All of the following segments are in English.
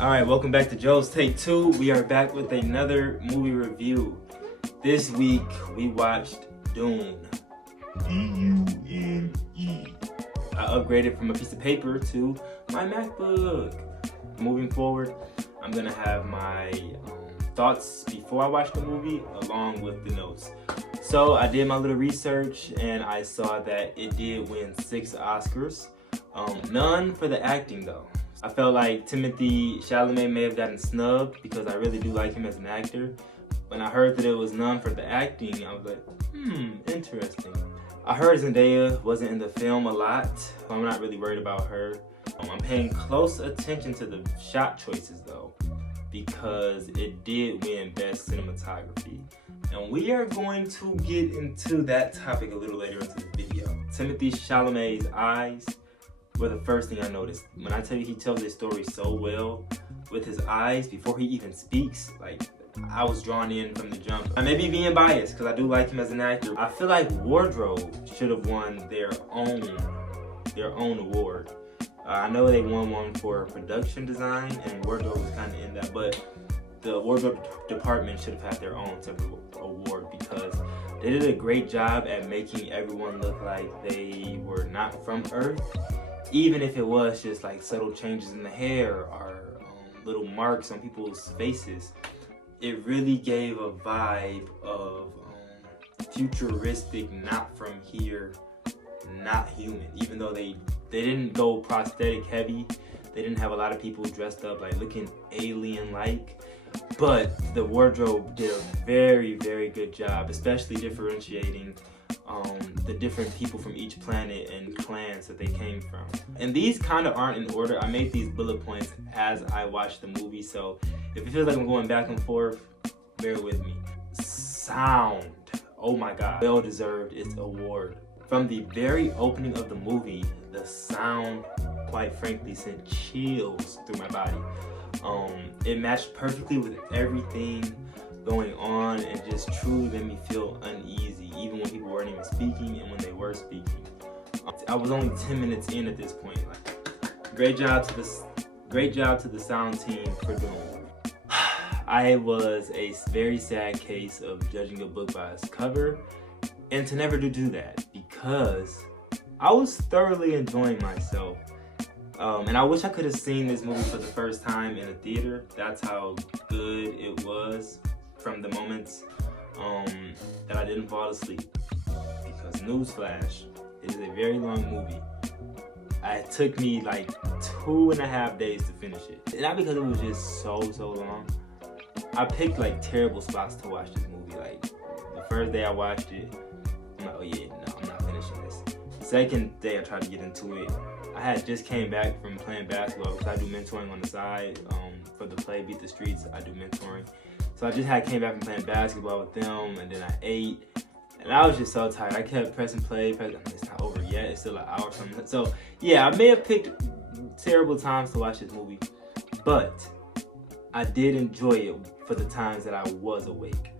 Alright, welcome back to Joe's Take 2. We are back with another movie review. This week, we watched Dune. D-U-N-E. I upgraded from a piece of paper to my MacBook. Moving forward, I'm gonna have my thoughts before I watch the movie along with the notes. So I did my little research and I saw that it did win 6 Oscars. None for the acting though. I felt like Timothée Chalamet may have gotten snubbed because I really do like him as an actor. When I heard that it was none for the acting, I was like, interesting. I heard Zendaya wasn't in the film a lot, so I'm not really worried about her. I'm paying close attention to the shot choices though, because it did win Best Cinematography. And we are going to get into that topic a little later into the video. Timothée Chalamet's eyes were the first thing I noticed. When I tell you he tells his story so well with his eyes before he even speaks, like I was drawn in from the jump. I may be being biased because I do like him as an actor. I feel like wardrobe should have won their own award. I know they won one for production design and wardrobe was kind of in that, but the wardrobe department should have had their own separate award because they did a great job at making everyone look like they were not from Earth. Even if it was just like subtle changes in the hair or little marks on people's faces, it really gave a vibe of futuristic, not from here, not human. Even though they didn't go prosthetic heavy, they didn't have a lot of people dressed up like looking alien-like, but the wardrobe did a very, very good job, especially differentiating the different people from each planet and clans that they came from. And these kind of aren't in order. I made these bullet points as I watched the movie, so if it feels like I'm going back and forth, bear with me. Sound, oh my god, well deserved its award. From the very opening of the movie, the sound, quite frankly, sent chills through my body. It matched perfectly with everything going on and just truly made me feel uneasy, even when people weren't even speaking and when they were speaking. I was only 10 minutes in at this point. Like, great job to the sound team for Dune. I was a very sad case of judging a book by its cover, and to never do that because I was thoroughly enjoying myself. And I wish I could have seen this movie for the first time in a theater. That's how good it was from the moments that I didn't fall asleep. Because newsflash, it is a very long movie. It took me like 2.5 days to finish it. Not because it was just so long. I picked like terrible spots to watch this movie. Like the first day I watched it, I'm like, oh yeah, no, I'm not finishing this. The second day I tried to get into it, I had just came back from playing basketball because I do mentoring on the side. For the play Beat the Streets, I do mentoring. So I just came back from playing basketball with them, and then I ate, and I was just so tired. I kept pressing play. It's not over yet. It's still an hour something. So yeah, I may have picked terrible times to watch this movie, but I did enjoy it for the times that I was awake.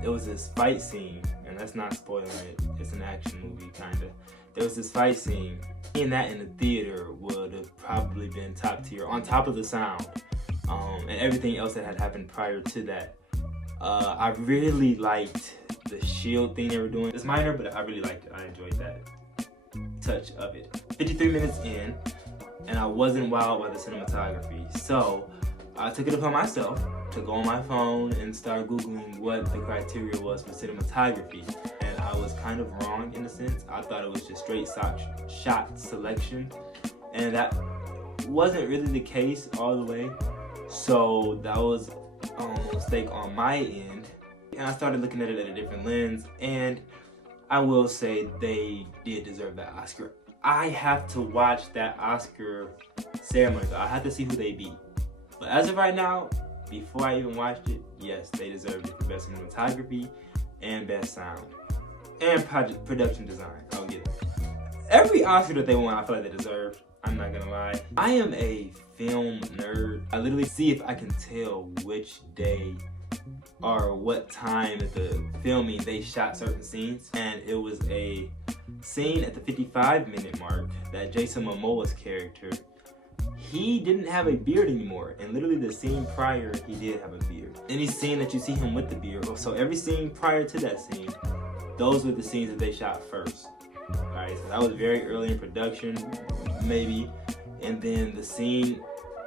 There was this fight scene, and that's not spoiling it. It's an action movie, kinda. There was this fight scene. Seeing that in the theater would have probably been top tier, on top of the sound and everything else that had happened prior to that. I really liked the shield thing they were doing. It's minor, but I really liked it. I enjoyed that touch of it. 53 minutes in, and I wasn't wowed by the cinematography. So I took it upon myself to go on my phone and start Googling what the criteria was for cinematography. And I was kind of wrong in a sense. I thought it was just straight shot selection. And that wasn't really the case all the way. So that was a mistake on my end. And I started looking at it at a different lens. And I will say they did deserve that Oscar. I have to watch that Oscar ceremony though. I have to see who they beat. But as of right now, before I even watched it, yes, they deserved it for Best Cinematography and Best Sound. And production design, I'll get it. Every Oscar that they won, I feel like they deserved. I'm not gonna lie. I am a film nerd. I literally see if I can tell which day or what time at the filming they shot certain scenes. And it was a scene at the 55-minute mark that Jason Momoa's character, he didn't have a beard anymore. And literally the scene prior, he did have a beard. Any scene that you see him with the beard, so every scene prior to that scene, those were the scenes that they shot first. Alright, so that was very early in production, maybe. And then the scene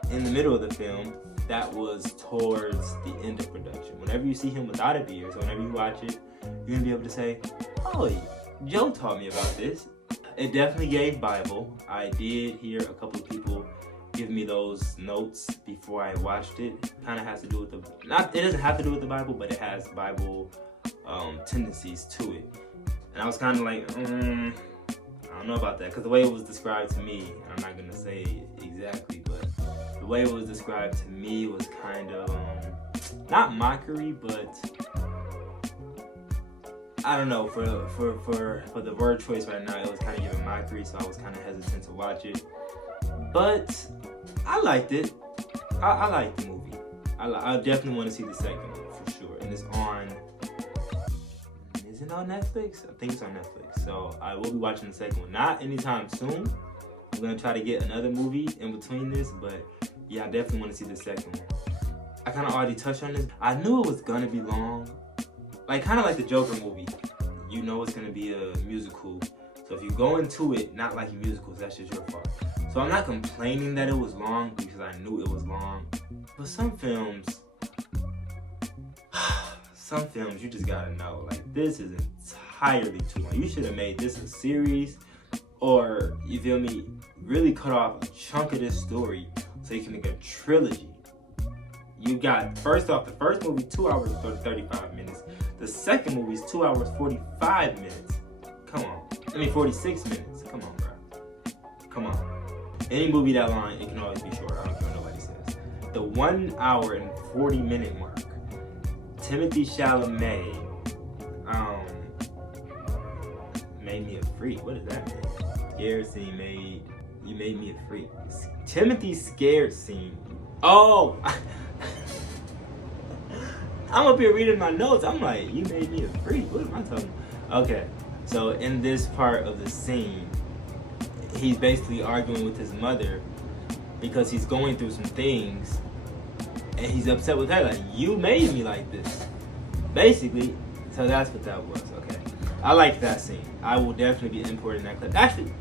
in the middle of the film, that was towards the end of production. Whenever you see him without a beard, so whenever you watch it, you're gonna be able to say, oh, Joe taught me about this. It definitely gave Bible. I did hear a couple of people give me those notes before I watched it. Kind of has to do with it doesn't have to do with the Bible, but it has Bible tendencies to it. And I was kind of like, I don't know about that, because the way it was described to me, I'm not gonna say exactly, but the way it was described to me was kind of not mockery, but I don't know, for the word choice right now, it was kind of giving mockery, so I was kind of hesitant to watch it. But I liked it. I liked the movie. I definitely want to see the second one for sure. And it's on, is it on Netflix? I think it's on Netflix. So I will be watching the second one. Not anytime soon. I'm going to try to get another movie in between this, but yeah, I definitely want to see the second one. I kind of already touched on this. I knew it was going to be long. Like, kind of like the Joker movie. You know it's going to be a musical. So if you go into it not liking musicals, that's just your fault. So I'm not complaining that it was long because I knew it was long. But some films you just gotta know. Like, this is entirely too long. You should have made this a series, or, you feel me, really cut off a chunk of this story so you can make a trilogy. You got, first off, the first movie, 2 hours and 35 minutes. The second movie is 2 hours, 45 minutes. Come on. 46 minutes. Come on, bro. Come on. Any movie that long, it can always be short. I don't care what nobody says. The 1 hour and 40 minute mark. Timothy Chalamet made me a freak. What does that mean? Scared scene you made me a freak. Timothy's scared scene. Oh! I'm up here reading my notes. I'm like, you made me a freak. What am I talking about? Okay, so in this part of the scene, he's basically arguing with his mother because he's going through some things and he's upset with her. Like, you made me like this. Basically, so that's what that was, okay. I like that scene. I will definitely be importing that clip. Actually,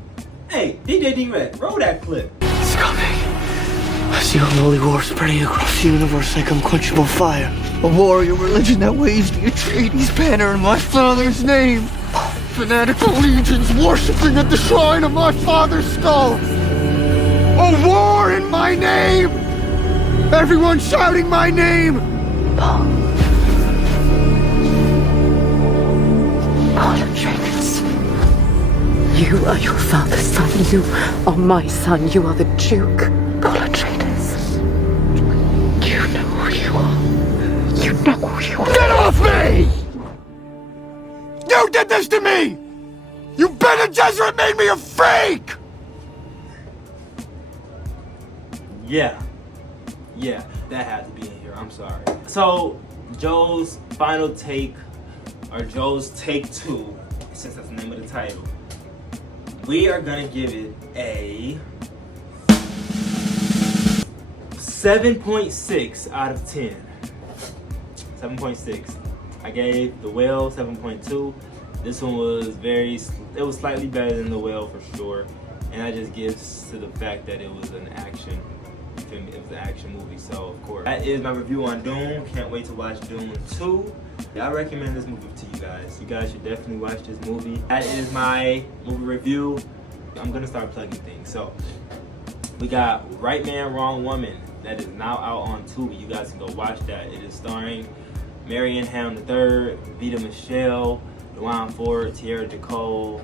hey, DJ D-Red, roll that clip. It's coming. I see unholy war spreading across the universe like unquenchable fire. A warrior religion that waves the Atreides banner in my father's name. Fanatical legions worshipping at the shrine of my father's skull. A war in my name! Everyone shouting my name! Paul Atreides. You are your father's son. You are my son. You are the Duke. Paul Atreides. You know who you are. You know who you are. Get off me! You did this to me! You Bene Gesserit made me a freak! Yeah, that had to be in here. I'm sorry. So, Joe's final take, or Joe's take 2, since that's the name of the title, we are gonna give it a 7.6 out of 10. 7.6. I gave The Whale 7.2. This one was it was slightly better than The Whale for sure. And that just gives to the fact that it was an action film. It was an action movie, so of course. That is my review on Dune. Can't wait to watch Dune 2. I recommend this movie to you guys. You guys should definitely watch this movie. That is my movie review. I'm gonna start plugging things. So, we got Right Man, Wrong Woman. That is now out on Tubi. You guys can go watch that. It is starring Marianne Ham III, Vita Michelle, Dwan Ford, Tierra Nicole,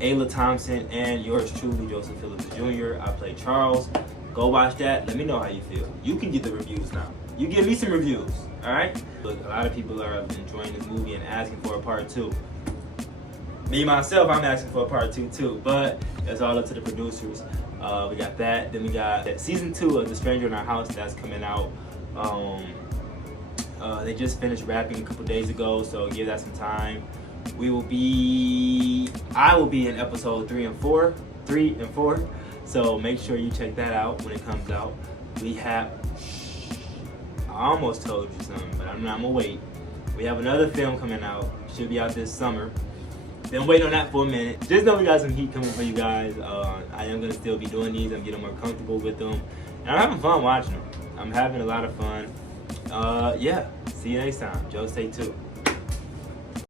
Ayla Thompson, and yours truly, Joseph Phillips Jr. I play Charles. Go watch that. Let me know how you feel. You can get the reviews now. You give me some reviews, all right? Look, a lot of people are enjoying this movie and asking for a part 2. Me, myself, I'm asking for a part 2 too, but it's all up to the producers. We got that. Then we got season 2 of The Stranger in Our House. That's coming out. They just finished wrapping a couple days ago, so give that some time. I will be in episode 3 and 4. So make sure you check that out when it comes out. We have, I almost told you something, but I'm gonna wait. We have another film coming out. Should be out this summer. Been waiting on that for a minute. Just know we got some heat coming for you guys. I am gonna still be doing these. I'm getting more comfortable with them, and I'm having fun watching them. I'm having a lot of fun. Yeah. See you next time. Joe, stay tuned.